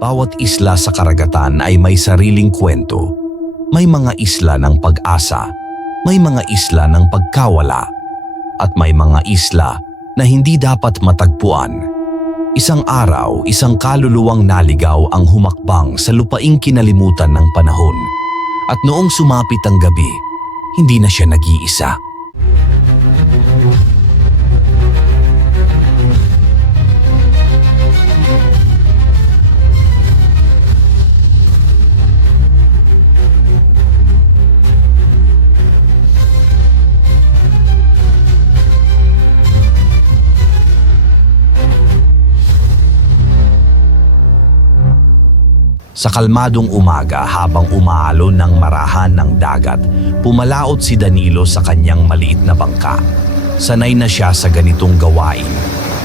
Bawat isla sa karagatan ay may sariling kwento. May mga isla ng pag-asa, may mga isla ng pagkawala, at may mga isla na hindi dapat matagpuan. Isang araw, isang kaluluwang naligaw ang humakbang sa lupaing kinalimutan ng panahon. At noong sumapit ang gabi, hindi na siya nag-iisa. Sa kalmadong umaga habang umaalon ng marahan ng dagat, pumalaot si Danilo sa kanyang maliit na bangka. Sanay na siya sa ganitong gawain.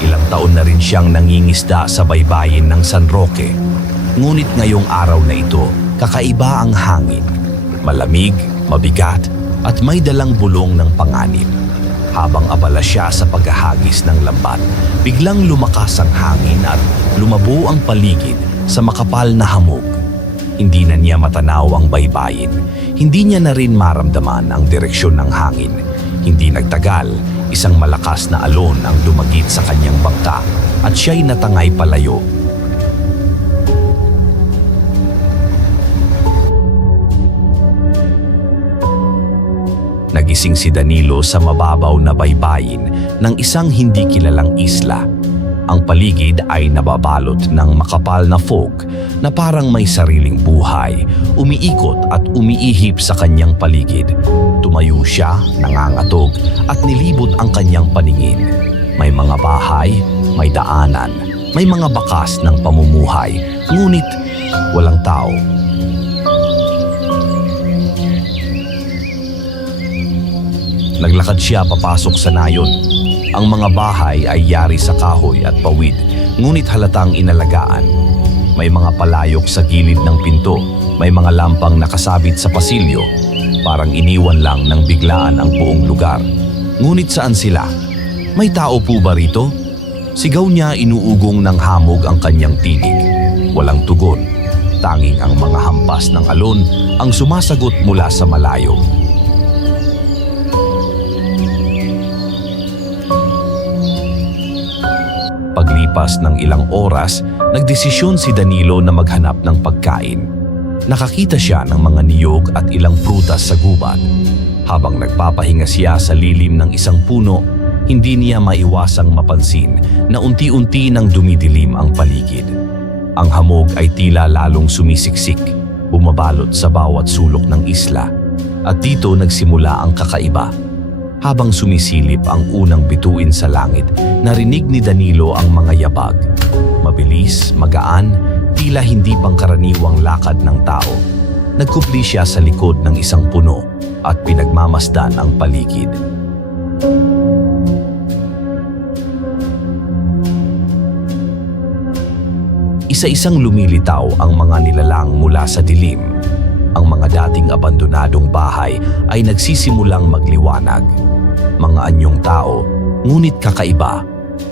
Ilang taon na rin siyang nangingisda sa baybayin ng San Roque. Ngunit ngayong araw na ito, kakaiba ang hangin. Malamig, mabigat, at may dalang bulong ng panganib. Habang abala siya sa paghahagis ng lambat, biglang lumakas ang hangin at lumabo ang paligid sa makapal na hamog. Hindi na niya matanaw ang baybayin. Hindi niya na rin maramdaman ang direksyon ng hangin. Hindi nagtagal, isang malakas na alon ang dumagit sa kanyang bangka at siya'y natangay palayo. Nagising si Danilo sa mababaw na baybayin ng isang hindi kilalang isla. Ang paligid ay nababalot ng makapal na fog na parang may sariling buhay, umiikot at umiihip sa kanyang paligid. Tumayo siya, nangangatog at nilibot ang kanyang paningin. May mga bahay, may daanan, may mga bakas ng pamumuhay, ngunit walang tao. Naglakad siya papasok sa nayon. Ang mga bahay ay yari sa kahoy at pawid, ngunit halatang inalagaan. May mga palayok sa gilid ng pinto, may mga lampang nakasabit sa pasilyo, parang iniwan lang ng biglaan ang buong lugar. Ngunit saan sila? May tao po ba rito? Sigaw niya, inuugong ng hamog ang kanyang tinig. Walang tugon, tanging ang mga hampas ng alon ang sumasagot mula sa malayo. Paglipas ng ilang oras, nagdesisyon si Danilo na maghanap ng pagkain. Nakakita siya ng mga niyog at ilang prutas sa gubat. Habang nagpapahinga siya sa lilim ng isang puno, hindi niya maiwasang mapansin na unti-unti nang dumidilim ang paligid. Ang hamog ay tila lalong sumisiksik, bumabalot sa bawat sulok ng isla. At dito nagsimula ang kakaiba. Habang sumisilip ang unang bituin sa langit, narinig ni Danilo ang mga yabag. Mabilis, magaan, tila hindi pangkaraniwang lakad ng tao. Nagkupli siya sa likod ng isang puno at pinagmamasdan ang paligid. Isa-isang lumilitaw ang mga nilalang mula sa dilim. Ang mga dating abandonadong bahay ay nagsisimulang magliwanag. Mga anyong tao, ngunit kakaiba.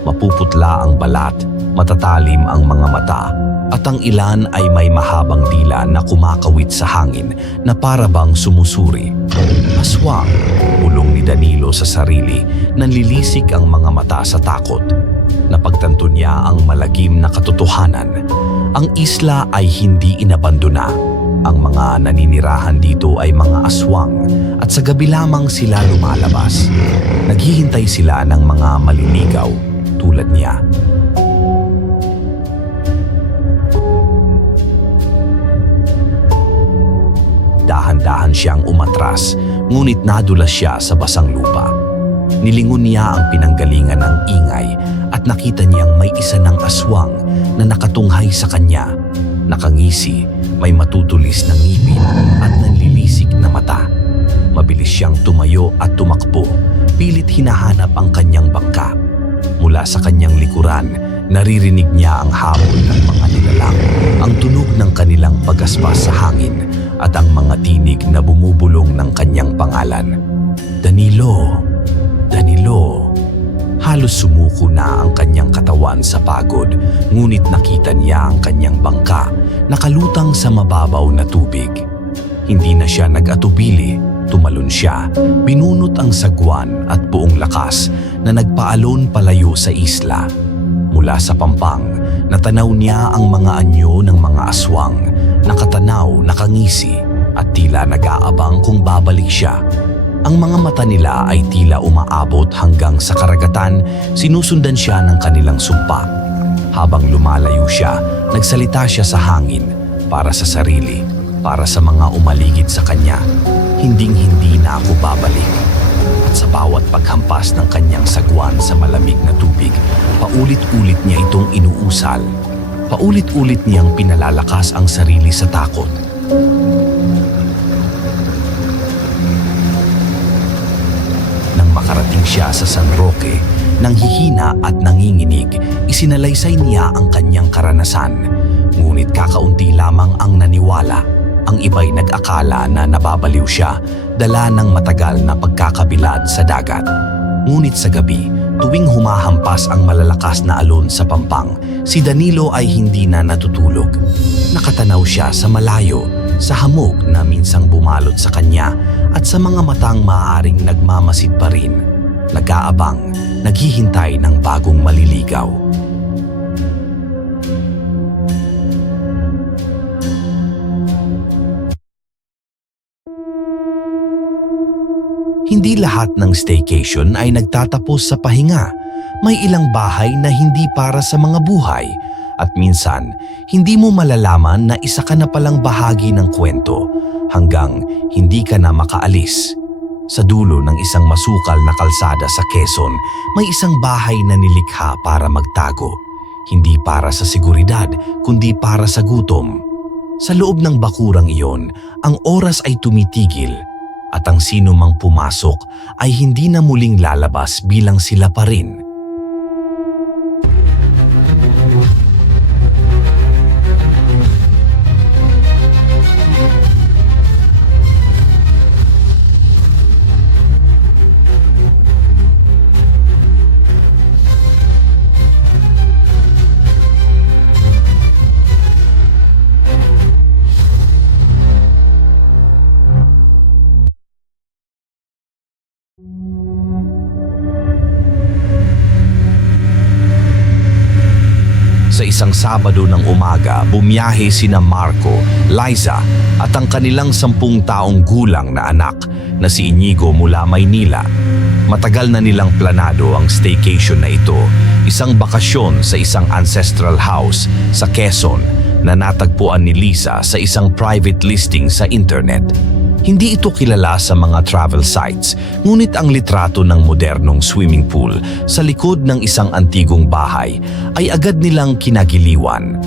Mapuputla ang balat, matatalim ang mga mata, at ang ilan ay may mahabang dila na kumakawit sa hangin na para bang sumusuri. Aswang, bulong ni Danilo sa sarili, nanlilisik ang mga mata sa takot. Napagtanto niya ang malagim na katotohanan. Ang isla ay hindi inabandona. Ang mga naninirahan dito ay mga aswang at sa gabi lamang sila lumalabas. Naghihintay sila ng mga maliligaw tulad niya. Dahan-dahan siyang umatras, ngunit nadulas siya sa basang lupa. Nilingon niya ang pinanggalingan ng ingay at nakita niyang may isa ng aswang na nakatunghay sa kanya. Nakangisi, may matutulis na ngipin at nanlilisik na mata. Mabilis siyang tumayo at tumakbo, pilit hinahanap ang kanyang bangka. Mula sa kanyang likuran, naririnig niya ang habol ng mga nilalang, ang tunog ng kanilang pagaspas sa hangin at ang mga tinig na bumubulong ng kanyang pangalan. Danilo! Danilo! Halos sumuko na ang kanyang katawan sa pagod, ngunit nakita niya ang kanyang bangka, nakalutang sa mababaw na tubig. Hindi na siya nag-atubili, tumalon siya, binunot ang sagwan at buong lakas na nagpaalon palayo sa isla. Mula sa pampang, natanaw niya ang mga anyo ng mga aswang, nakatanaw, nakangisi, at tila nag-aabang kung babalik siya. Ang mga mata nila ay tila umaabot hanggang sa karagatan, sinusundan siya ng kanilang sumpa. Habang lumalayo siya, nagsalita siya sa hangin, para sa sarili, para sa mga umaligid sa kanya. Hinding-hindi na ako babalik. At sa bawat paghampas ng kanyang sagwan sa malamig na tubig, paulit-ulit niya itong inuusal. Paulit-ulit niyang pinalalakas ang sarili sa takot. Makarating siya sa San Roque, nanghihina at nanginginig, isinalaysay niya ang kanyang karanasan. Ngunit kakaunti lamang ang naniwala. Ang iba'y nag-akala na nababaliw siya, dala ng matagal na pagkakabilad sa dagat. Ngunit sa gabi, tuwing humahampas ang malalakas na alon sa pampang, si Danilo ay hindi na natutulog. Nakatanaw siya sa malayo, sa hamog na minsang bumalot sa kanya at sa mga matang maaaring nagmamasid pa rin, nag-aabang, naghihintay ng bagong maliligaw. Hindi lahat ng staycation ay nagtatapos sa pahinga. May ilang bahay na hindi para sa mga buhay. At minsan, hindi mo malalaman na isa ka na palang bahagi ng kwento hanggang hindi ka na makaalis. Sa dulo ng isang masukal na kalsada sa Quezon, may isang bahay na nilikha para magtago. Hindi para sa seguridad, kundi para sa gutom. Sa loob ng bakurang iyon, ang oras ay tumitigil at ang sino mang pumasok ay hindi na muling lalabas bilang sila pa rin. Sa isang Sabado ng umaga, bumiyahe sina Marco, Liza at ang kanilang 10 taong gulang na anak na si Inigo mula Maynila. Matagal na nilang planado ang staycation na ito, isang bakasyon sa isang ancestral house sa Quezon na natagpuan ni Lisa sa isang private listing sa internet. Hindi ito kilala sa mga travel sites, ngunit ang litrato ng modernong swimming pool sa likod ng isang antigong bahay ay agad nilang kinagiliwan.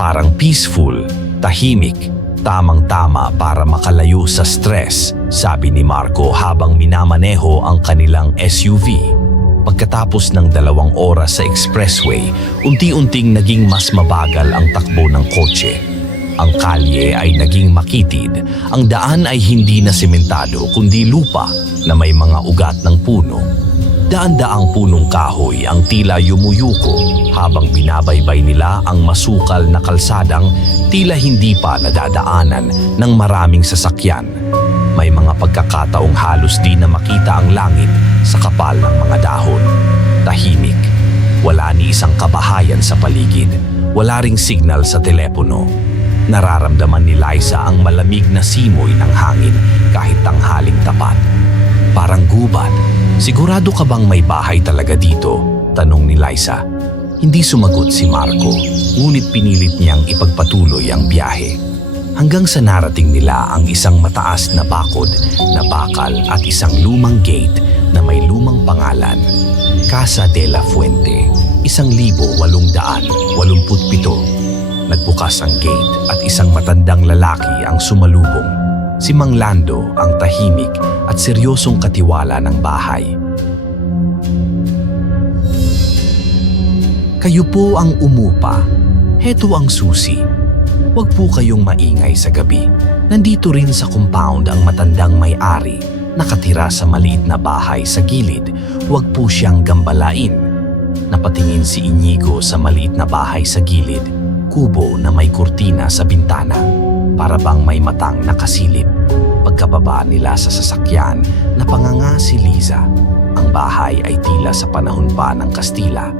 Parang peaceful, tahimik, tamang-tama para makalayo sa stress, sabi ni Marco habang minamaneho ang kanilang SUV. Pagkatapos ng 2 oras sa expressway, unti-unting naging mas mabagal ang takbo ng kotse. Ang kalye ay naging makitid, ang daan ay hindi na sementado kundi lupa na may mga ugat ng puno. Daan-daang punong kahoy ang tila yumuyuko habang binabaybay nila ang masukal na kalsadang tila hindi pa nadadaanan ng maraming sasakyan. May mga pagkakataong halos di na makita ang langit sa kapal ng mga dahon. Tahimik, wala ni isang kabahayan sa paligid, wala ring signal sa telepono. Nararamdaman ni Liza ang malamig na simoy ng hangin kahit tanghaling tapat. Parang gubat. Sigurado ka bang may bahay talaga dito? Tanong ni Liza. Hindi sumagot si Marco, ngunit pinilit niyang ipagpatuloy ang biyahe. Hanggang sa narating nila ang isang mataas na bakod na bakal at isang lumang gate na may lumang pangalan. Casa de la Fuente, 1887. Nagbukas ang gate at isang matandang lalaki ang sumalubong. Si Mang Lando ang tahimik at seryosong katiwala ng bahay. Kayo po ang umupa. Heto ang susi. Huwag po kayong maingay sa gabi. Nandito rin sa compound ang matandang may-ari. nakatira sa maliit na bahay sa gilid. Huwag po siyang gambalain. Napatingin si Inigo sa maliit na bahay sa gilid, kubo na may kurtina sa bintana, para bang may matang nakasilip. Pagkababa nila sa sasakyan, napanganga si Liza. Ang bahay ay tila sa panahon pa ng Kastila.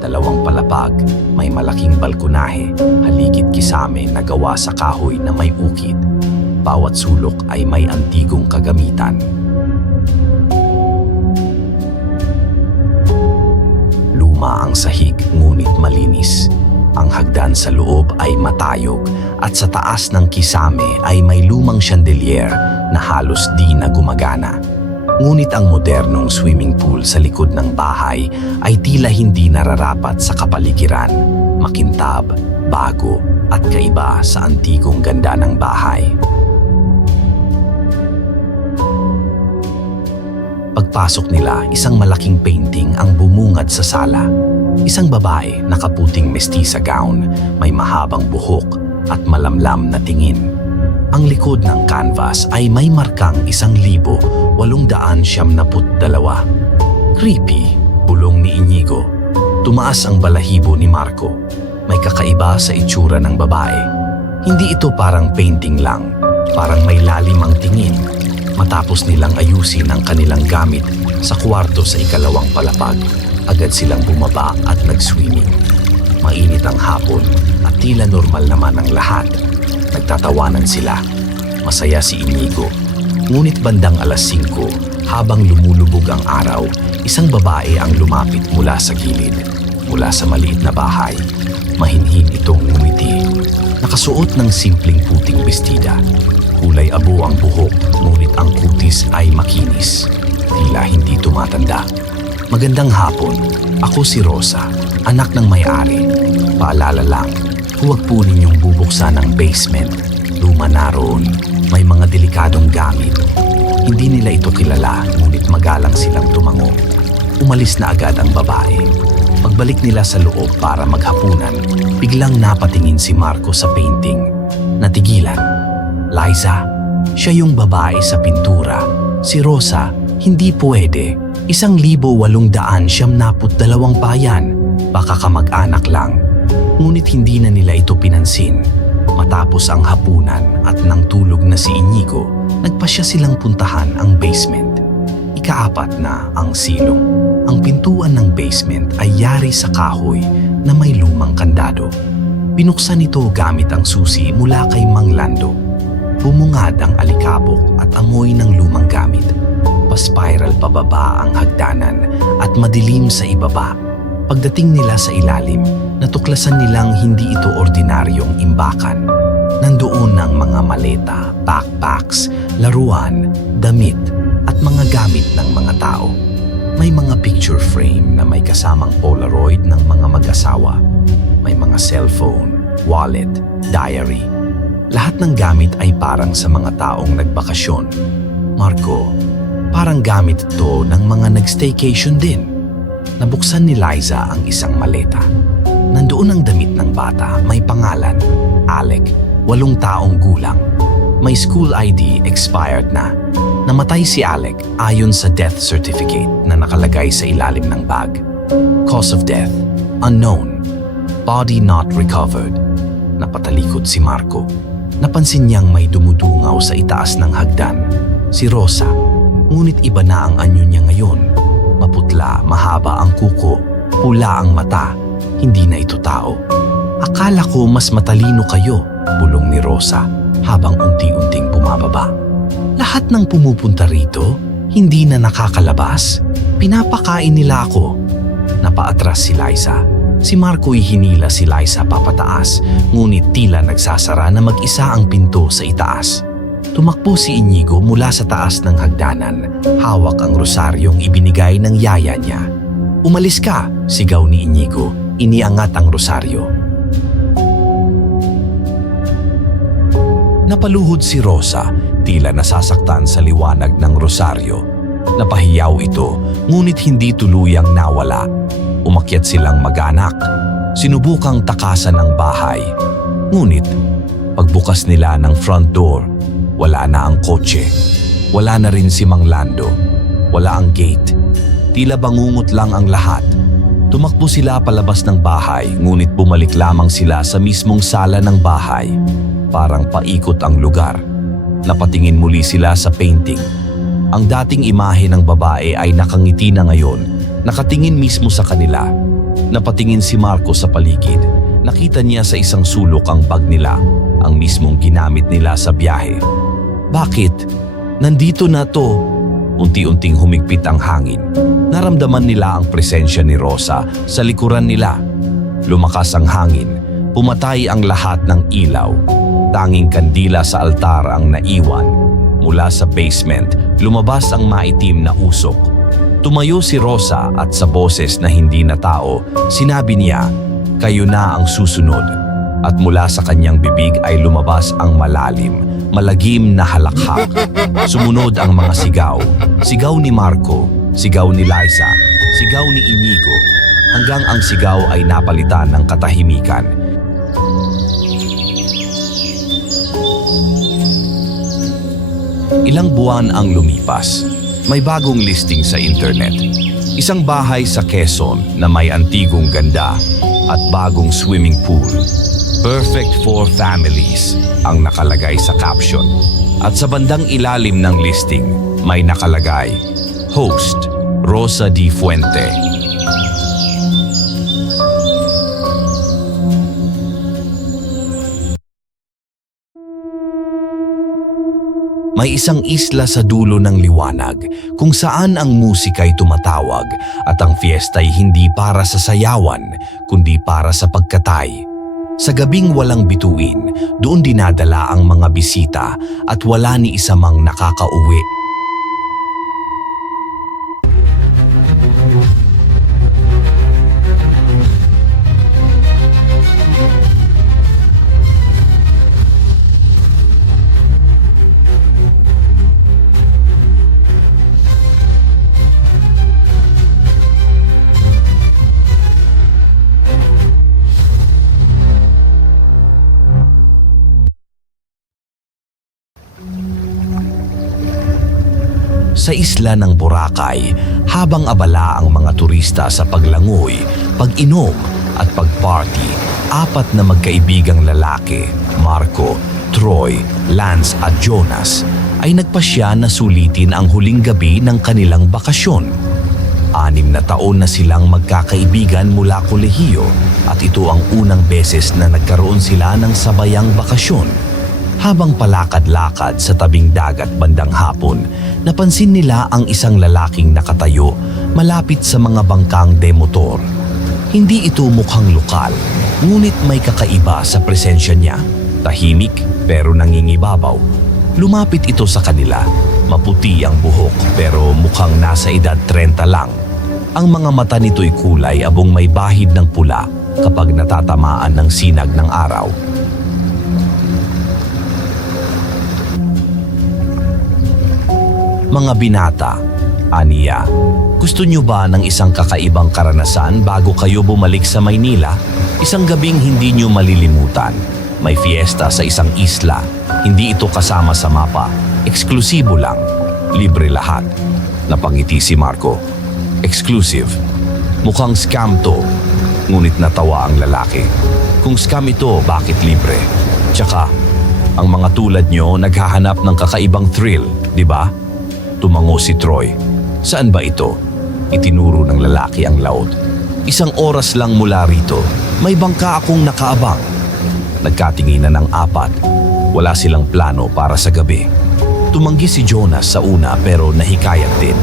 2 palapag, may malaking balkonahe, haligid kisame na gawa sa kahoy na may ukit. Bawat sulok ay may antigong kagamitan. Luma ang sahig ngunit malinis. Ang hagdan sa loob ay matayog at sa taas ng kisame ay may lumang chandelier na halos di na gumagana. Ngunit ang modernong swimming pool sa likod ng bahay ay tila hindi nararapat sa kapaligiran. Makintab, bago at kaiba sa antigong ganda ng bahay. Pagpasok nila, isang malaking painting ang bumungad sa sala. Isang babae, nakaputing mestiza gown, may mahabang buhok at malamlam na tingin. Ang likod ng canvas ay may markang 1,872. Creepy, bulong ni Inigo. Tumaas ang balahibo ni Marco. May kakaiba sa itsura ng babae. Hindi ito parang painting lang, parang may lalim ang tingin. Matapos nilang ayusin ang kanilang gamit sa kwarto sa 2 palapag, agad silang bumaba at nag-swimming. Mainit ang hapon at tila normal naman ang lahat. Nagtatawanan sila. Masaya si Inigo. Ngunit bandang 5:00, habang lumulubog ang araw, isang babae ang lumapit mula sa gilid, mula sa maliit na bahay. Mahinhin itong ngumiti. Nakasuot ng simpleng puting bestida. Kulay abo ang buhok, ngunit ang kutis ay makinis. Tila hindi tumatanda. Magandang hapon. Ako si Rosa, anak ng may-ari. Paalala lang, huwag po ninyong bubuksan ang basement. Luma na roon. May mga delikadong gamit. Hindi nila ito kilala, ngunit magalang silang tumango. Umalis na agad ang babae. Pagbalik nila sa loob para maghapunan, biglang napatingin si Marco sa painting. Natigilan. Liza, siya yung babae sa pintura. Si Rosa, hindi pwede. 1,872 pa yan. Baka kamag-anak lang. Ngunit hindi na nila ito pinansin. Matapos ang hapunan at nang tulog na si Inigo, nagpasya silang puntahan ang basement. 4 na ang silong. Ang pintuan ng basement ay yari sa kahoy na may lumang kandado. Binuksan ito gamit ang susi mula kay Mang Lando. Bumungad ang alikabok at amoy ng lumang gamit. Pa-spiral pababa ang hagdanan at madilim sa ibaba. Pagdating nila sa ilalim, natuklasan nilang hindi ito ordinaryong imbakan. Nandoon ang mga maleta, backpacks, laruan, damit at mga gamit ng mga tao. May mga picture frame na may kasamang Polaroid ng mga mag-asawa. May mga cellphone, wallet, diary. Lahat ng gamit ay parang sa mga taong nagbakasyon. Marco, parang gamit ito ng mga nag-staycation din. Nabuksan ni Liza ang isang maleta. Nandoon ang damit ng bata, may pangalan, Alec, 8 taong gulang. May school ID expired na. Namatay si Alec ayon sa death certificate na nakalagay sa ilalim ng bag. Cause of death, unknown. Body not recovered. Napatalikod si Marco. Napansin niyang may dumudungaw sa itaas ng hagdan. Si Rosa, ngunit iba na ang anyo niya ngayon. Maputla, mahaba ang kuko, pula ang mata. Hindi na ito tao. Akala ko mas matalino kayo, bulong ni Rosa habang unti-unting bumababa. Lahat ng pumupunta rito, hindi na nakakalabas. Pinapakain nila ako. Napaatras si Liza. Si Marco'y hinila si Liza papataas, ngunit tila nagsasara na mag-isa ang pinto sa itaas. Tumakbo si Inigo mula sa taas ng hagdanan. Hawak ang rosaryong ibinigay ng yaya niya. Umalis ka, sigaw ni Inigo. Iniangat ang rosaryo. Napaluhod si Rosa, tila nasasaktan sa liwanag ng rosaryo. Napahiyaw ito, ngunit hindi tuluyang nawala. Umakyat silang mag-anak. Sinubukang takasan ng bahay. Ngunit, pagbukas nila ng front door, wala na ang kotse. Wala na rin si Mang Lando. Wala ang gate. Tila bangungot lang ang lahat. Tumakbo sila palabas ng bahay, ngunit bumalik lamang sila sa mismong sala ng bahay. Parang paikot ang lugar. Napatingin muli sila sa painting. Ang dating imahe ng babae ay nakangiti na ngayon, nakatingin mismo sa kanila. Napatingin si Marco sa paligid. Nakita niya sa isang sulok ang bag nila, ang mismong ginamit nila sa biyahe. Bakit? Nandito na to. Unti-unting humigpit ang hangin. Naramdaman nila ang presensya ni Rosa sa likuran nila. Lumakas ang hangin. Pumatay ang lahat ng ilaw. Tanging kandila sa altar ang naiwan. Mula sa basement, lumabas ang maitim na usok. Tumayo si Rosa at sa boses na hindi na tao, sinabi niya, "Kayo na ang susunod." At mula sa kanyang bibig ay lumabas ang malalim, malagim na halakhak. Sumunod ang mga sigaw. Sigaw ni Marco, sigaw ni Liza, sigaw ni Inigo, hanggang ang sigaw ay napalitan ng katahimikan. Ilang buwan ang lumipas. May bagong listing sa internet. Isang bahay sa Quezon na may antigong ganda at bagong swimming pool. Perfect for families ang nakalagay sa caption. At sa bandang ilalim ng listing, may nakalagay, Host, Rosa D. Fuente. May isang isla sa dulo ng liwanag kung saan ang musika'y tumatawag at ang fiesta'y hindi para sa sayawan kundi para sa pagkatay. Sa gabing walang bituin, doon dinadala ang mga bisita at wala ni isa mang nakakauwi. Sa isla ng Boracay, habang abala ang mga turista sa paglangoy, pag-inom at pag-party, apat na magkaibigang lalaki, Marco, Troy, Lance at Jonas, ay nagpasya na sulitin ang huling gabi ng kanilang bakasyon. 6 na taon na silang magkakaibigan mula kolehiyo at ito ang unang beses na nagkaroon sila ng sabayang bakasyon. Habang palakad-lakad sa tabing dagat bandang hapon, napansin nila ang isang lalaking nakatayo malapit sa mga bangkang demotor. Hindi ito mukhang lokal, ngunit may kakaiba sa presensya niya. Tahimik pero nangingibabaw. Lumapit ito sa kanila. Maputi ang buhok pero mukhang nasa edad 30 lang. Ang mga mata nito'y kulay abong may bahid ng pula kapag natatamaan ng sinag ng araw. Mga binata, aniya, gusto nyo ba ng isang kakaibang karanasan bago kayo bumalik sa Maynila? Isang gabing hindi nyo malilimutan. May fiesta sa isang isla. Hindi ito kasama sa mapa. Eksklusibo lang. Libre lahat. Napangiti si Marco. Exclusive. Mukhang scam to. Ngunit natawa ang lalaki. Kung scam ito, bakit libre? Tsaka, ang mga tulad nyo naghahanap ng kakaibang thrill, di ba? Tumango si Troy. Saan ba ito? Itinuro ng lalaki ang laot. 1 oras lang mula rito, may bangka akong nakaabang. Nagkatinginan ng 4. Wala silang plano para sa gabi. Tumanggi si Jonas sa una pero nahikayat din.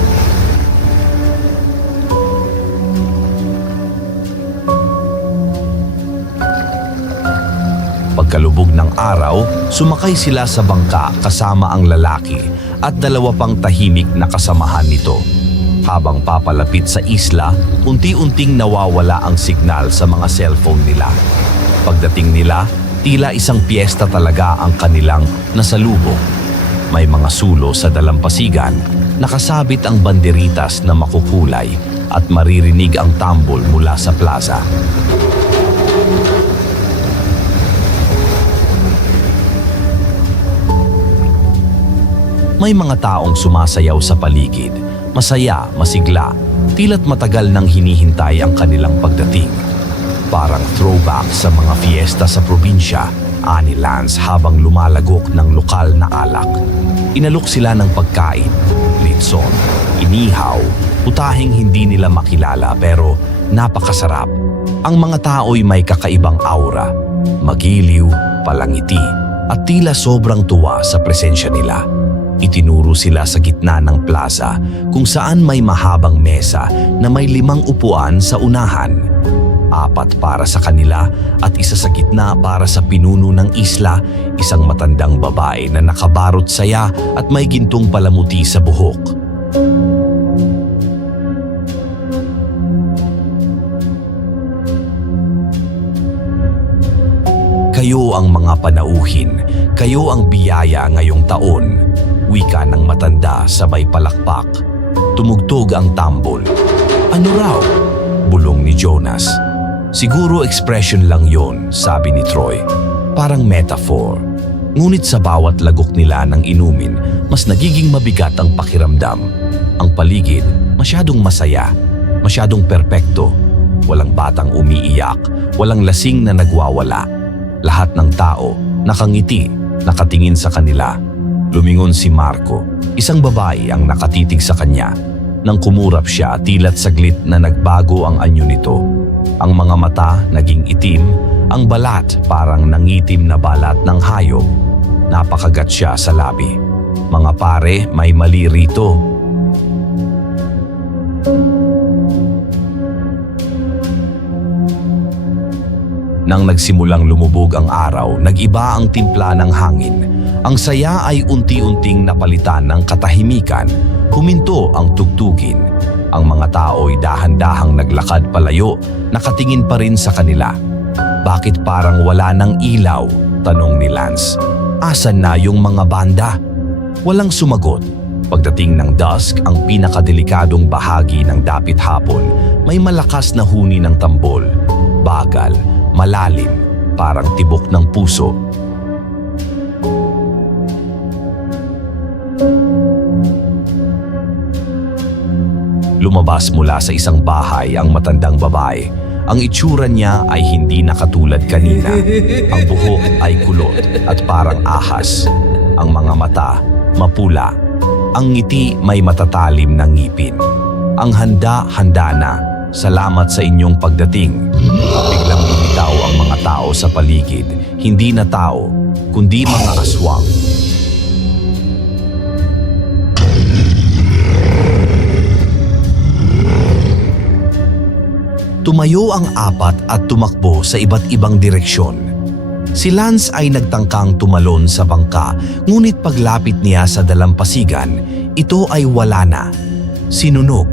Pagkalubog ng araw, sumakay sila sa bangka kasama ang lalaki at 2 pang tahimik na kasamahan nito. Habang papalapit sa isla, unti-unting nawawala ang signal sa mga cellphone nila. Pagdating nila, tila isang piyesta talaga ang kanilang nasalubong. May mga sulo sa dalampasigan, nakasabit ang banderitas na makukulay at maririnig ang tambol mula sa plaza. May mga taong sumasayaw sa paligid, masaya, masigla, tila't matagal nang hinihintay ang kanilang pagdating. Parang throwback sa mga fiesta sa probinsya, ani Lance habang lumalagok ng lokal na alak. Inalok sila ng pagkain, litson, inihaw, putahing hindi nila makilala pero napakasarap. Ang mga tao'y may kakaibang aura, magiliw, palangiti, at tila sobrang tuwa sa presensya nila. Itinuro sila sa gitna ng plaza kung saan may mahabang mesa na may 5 upuan sa unahan. 4 para sa kanila at isa sa gitna para sa pinuno ng isla, isang matandang babae na nakabarot saya at may gintong palamuti sa buhok. Kayo ang mga panauhin, kayo ang biyaya ngayong taon. Wika ng matanda sabay palakpak. Tumugtog ang tambol. Ano raw? Bulong ni Jonas. Siguro expression lang yon, sabi ni Troy. Parang metaphor. Ngunit sa bawat lagok nila ng inumin, mas nagiging mabigat ang pakiramdam. Ang paligid, masyadong masaya, masyadong perpekto. Walang batang umiiyak, walang lasing na nagwawala. Lahat ng tao, nakangiti, nakatingin sa kanila. Lumingon si Marco, isang babae ang nakatitig sa kanya. Nang kumurap siya, tila't saglit na nagbago ang anyo nito. Ang mga mata naging itim, ang balat parang nangitim na balat ng hayop. Napakagat siya sa labi. Mga pare, may mali rito. Nang nagsimulang lumubog ang araw, nag-iba ang timpla ng hangin. Ang saya ay unti-unting napalitan ng katahimikan. Huminto ang tugtugin. Ang mga tao ay dahan-dahang naglakad palayo, nakatingin pa rin sa kanila. Bakit parang wala ng ilaw? Tanong ni Lance. Asan na yung mga banda? Walang sumagot. Pagdating ng dusk, ang pinakadelikadong bahagi ng dapit hapon, may malakas na huni ng tambol. Bagal, malalim, parang tibok ng puso. Lumabas mula sa isang bahay ang matandang babae. Ang itsura niya ay hindi na katulad kanina. Ang buhok ay kulot at parang ahas. Ang mga mata, mapula. Ang ngiti may matatalim na ngipin. Ang handa-handa na. Salamat sa inyong pagdating. Biglang lumitaw ang mga tao sa paligid. Hindi na tao, kundi mga aswang. Tumayo ang 4 at tumakbo sa iba't ibang direksyon. Si Lance ay nagtangkang tumalon sa bangka, ngunit paglapit niya sa dalampasigan, ito ay wala na. Sinunog.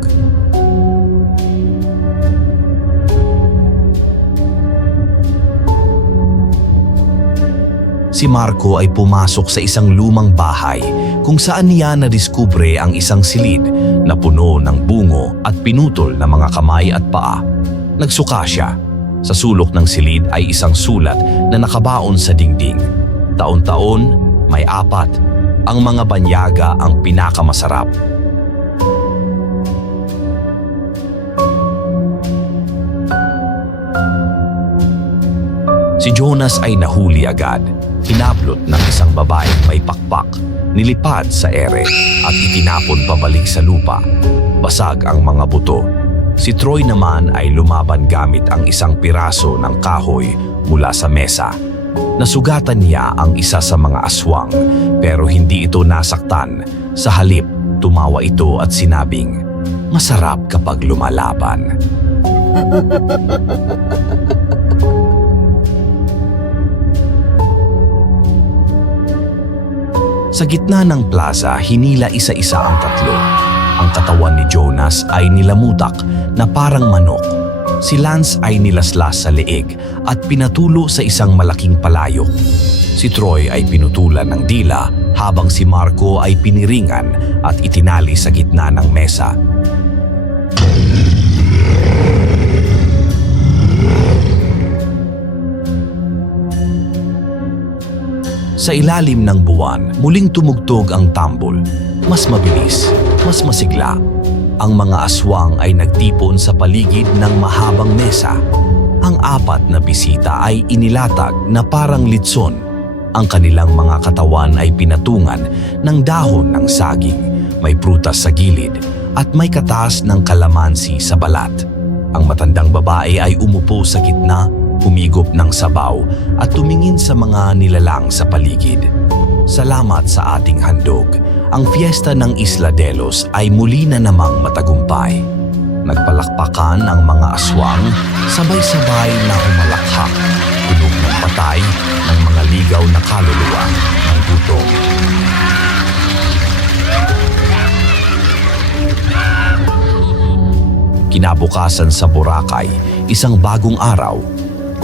Si Marco ay pumasok sa isang lumang bahay kung saan niya nadiskubre ang isang silid na puno ng bungo at pinutol na mga kamay at paa. Nagsuka siya. Sa sulok ng silid ay isang sulat na nakabaon sa dingding. Taon-taon, may 4. Ang mga banyaga ang pinakamasarap. Si Jonas ay nahuli agad. Hinablot ng isang babaeng may pakpak, nilipad sa ere at itinapon pabalik sa lupa. Basag ang mga buto. Si Troy naman ay lumaban gamit ang isang piraso ng kahoy mula sa mesa. Nasugatan niya ang isa sa mga aswang pero hindi ito nasaktan. Sa halip, tumawa ito at sinabing, "Masarap kapag lumalaban." Sa gitna ng plaza, hinila isa-isa ang 3. Ang katawan ni Jonas ay nilamutak na parang manok. Si Lance ay nilaslas sa leeg at pinatulo sa isang malaking palayok. Si Troy ay pinutulan ng dila habang si Marco ay piniringan at itinali sa gitna ng mesa. Sa ilalim ng buwan, muling tumugtog ang tambol. Mas mabilis, mas masigla. Ang mga aswang ay nagtipon sa paligid ng mahabang mesa. Ang apat na bisita ay inilatag na parang litson. Ang kanilang mga katawan ay pinatungan ng dahon ng saging, may prutas sa gilid at may katas ng kalamansi sa balat. Ang matandang babae ay umupo sa gitna, humigop ng sabaw at tumingin sa mga nilalang sa paligid. Salamat sa ating handog. Ang fiesta ng Isla Delos ay muli na namang matagumpay. Nagpalakpakan ang mga aswang, sabay-sabay na humalakhak, tunog ng patay ng mga ligaw na kaluluwa ng gutom. Kinabukasan sa Boracay, isang bagong araw.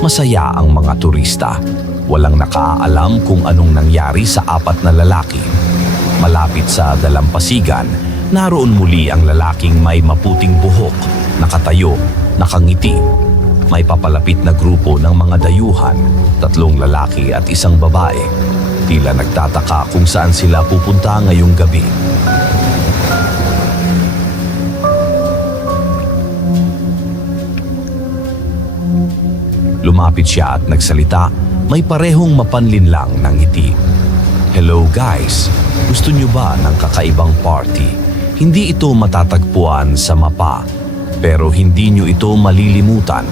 Masaya ang mga turista. Walang nakaalam kung anong nangyari sa apat na lalaki. Malapit sa dalampasigan, naroon muli ang lalaking may maputing buhok, nakatayo, nakangiti. May papalapit na grupo ng mga dayuhan, 3 lalaki at 1 babae. Tila nagtataka kung saan sila pupunta ngayong gabi. Lumapit siya at nagsalita, may parehong mapanlinlang ng ngiti. Hello guys, gusto niyo ba ng kakaibang party? Hindi ito matatagpuan sa mapa, pero hindi niyo ito malilimutan.